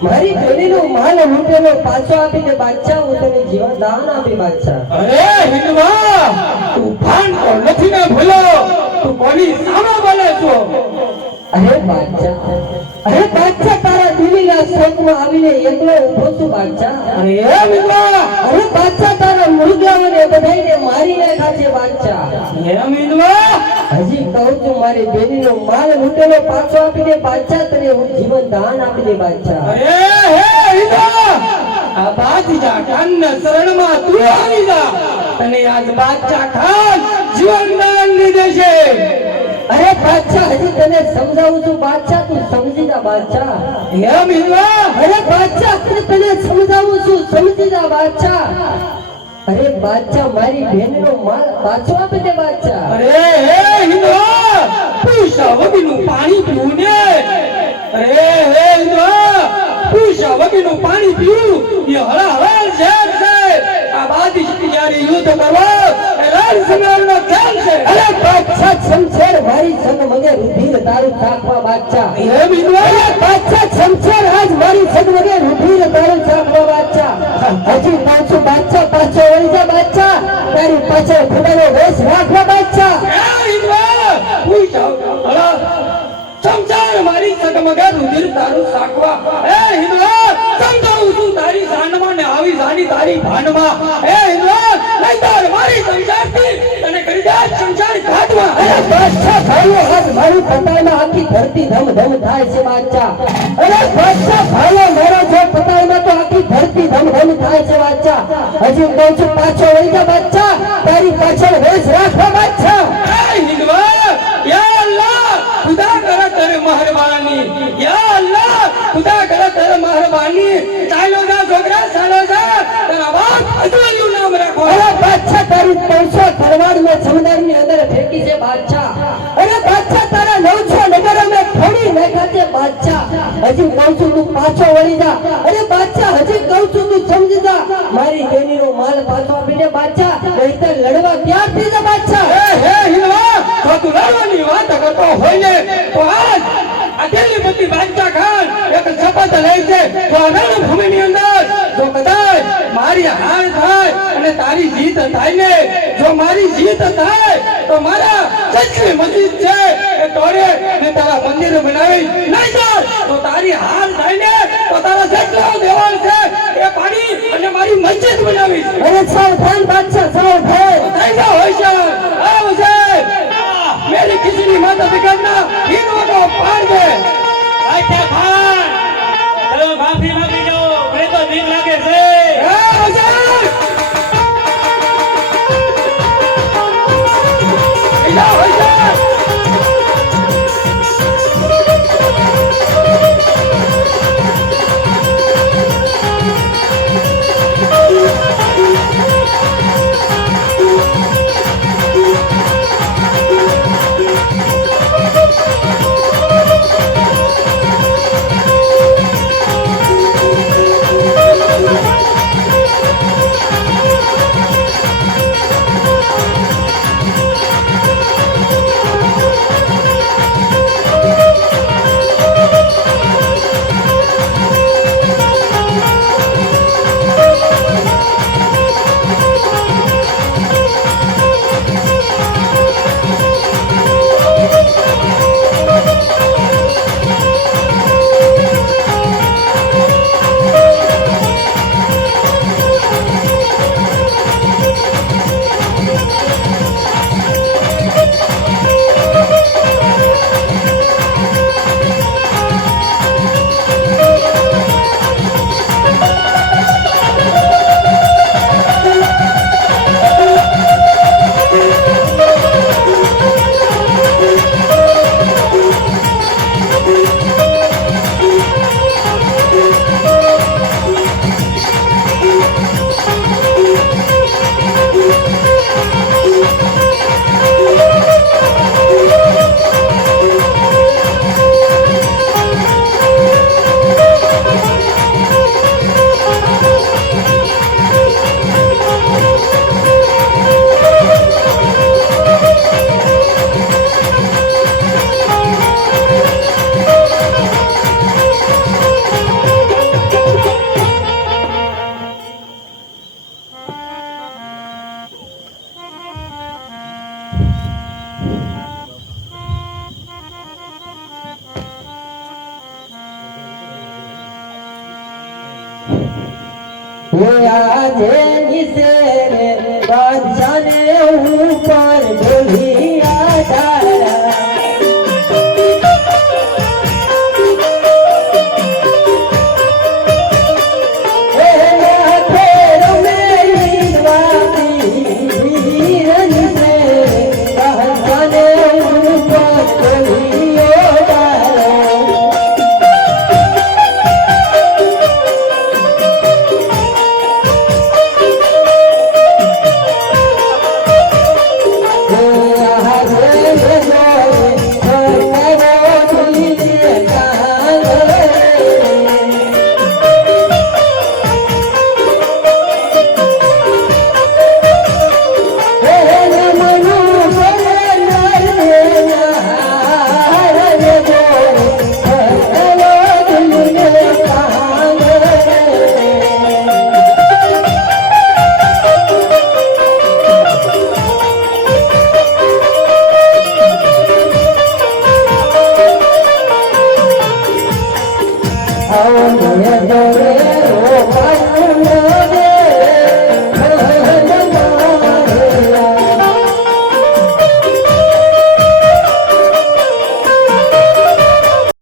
મારી બેનીનો માલ લૂંટેલો પાછો આપીને બાદશાહ હું તને જીવન દાન આપી બાદશાહ. અરે હિંદવા તું ભાન તો નથી ને ભૂલો તું કોની સામે બોલે છો? અરે બાદશાહ તારા દિલીના શોકમાં આવીને એકલો ઊભો છું બાદશાહ. અરે હિંદવા અરે બાદશાહ તારા મુર્ગાઓને બધાઈને મારી નાખ્યા છે બાદશાહ. હિંદવા હજી કહું છું મારી બેનીનો માલ લૂંટેલો પાછો આપીને બાદશાહ તને હું જીવન દાન આપી દે બાદશાહ. અરે હે હિંદવા આ બાદશાહ ખાનના શરણમાં તું આવી જા તને આજ બાદશાહ ખાન જીવન દાન લીધે છે. અરે બાદશાહ હજી તને સમજાવું છું બાદશાહ તું સમજી જા બાદશાહ. એમ હિંદવા અરે બાદશાહ તને સમજાવું છું સમજી જા બાદશાહ. અરે બાદશાહ મારી બેનનો માલ પાછો આપી દે બાદશાહ. અરે હે હિંદવા પૂછા વગીનું પાણી પીવું ને. અરે હે હિંદવા પૂછા વગીનું પાણી પીવું એ હળહળ શેર છે. આ બાદશાહ જ્યારે યુદ્ધ કરવા એ રણ સંગ્રામનો ખેલ છે. અરે બાદશાહ શમશેર મારી સંગ મગે રુધિર તારું ચાખવા બાદશાહ. એમ હિંદવા અરે બાદશાહ શમશેર આજ મારી સંગ મગે રુધિર તારું ચાખવા બાદશાહ. હજી પાછું બાદશાહ પાછો વળી જા બાદશાહ તારી પાછળ ખુદાનો વેશ રાખવા બાદશાહ. સંસાર મારી સગમગા રુધિર તારું સાકવા. હે હિંદવા સમજાવું છું તારી જાનમાં ને આવી જાની તારી ભાનમાં. હે હિંદવા નહીતર મારી સંસારથી તને કરી દે સંસાર ઘાટમાં. અરે બાદશાહ ભાઈઓ આજ મારી પતાઈમાં આખી ધરતી ધમ ધમ થાય છે બાદશાહ. અરે બાદશાહ ભાઈઓ મારો જો પતાઈમાં તો આખી ધરતી ધમ ધમ થાય છે બાદશાહ. હજી કહું છું પાછો વળી જા બાદશાહ તારી પાછળ વેશ રાખવા બાદશાહ. હે હિંદવા યા અલ્લાહ ખુદા કરે તેરે મહેરબાની. યા અલ્લાહ ખુદા કરે તેરે મહેરબાની. ચાલો ના છોકરા ચાલો જા તારા બાપ અજવાળિયું નામ રાખો. અરે બાદશાહ તારી 300 તલવાર મેં સમુદ્રની અંદર ફેંકી છે બાદશાહ. અરે બાદશાહ તારા 900 નગરો મેં ફોડી નાખ્યા છે બાદશાહ. હજી કહું છું તું પાછો વળી જા. અરે બાદશાહ હજી કહું છું તું સમજી જા મારી બેનીનો માલ પાછો આપીને બાદશાહ નહીંતર લડવા તૈયાર થઈ જા બાદશાહ. હે હિંદવા તો તું લડવાની વાત કરતો હોય ને તો આજ આ દિલ્હીપતિ બાદશાહ ખાન એક શપથ લે છે તો રણભૂમિની અંદર જો કદાચ મારી હાર થાય અને તારી જીત થાય ને જો મારી જીત થાય તો મારા સચ્ચી મસ્જિદ છે એ તોડે ને તારા મંદિર બનાવી નહીંતર તો તારી હાર થાય ને તો તારા જેટલો દેવાલ છે એ પાડી અને મારી મસ્જિદ બનાવી. અરે સાવધાન બાદશાહ સાવધાન. થઈ જાઓ હોશિયાર. આવ છે मेरी किसी माता बिगड़ना हिंदुओं को पार दे. अच्छा खान चलो माफी मांगी जाओ मैं तो दिन लगे से. ઉપર ઢોલિયા ધારા Oh,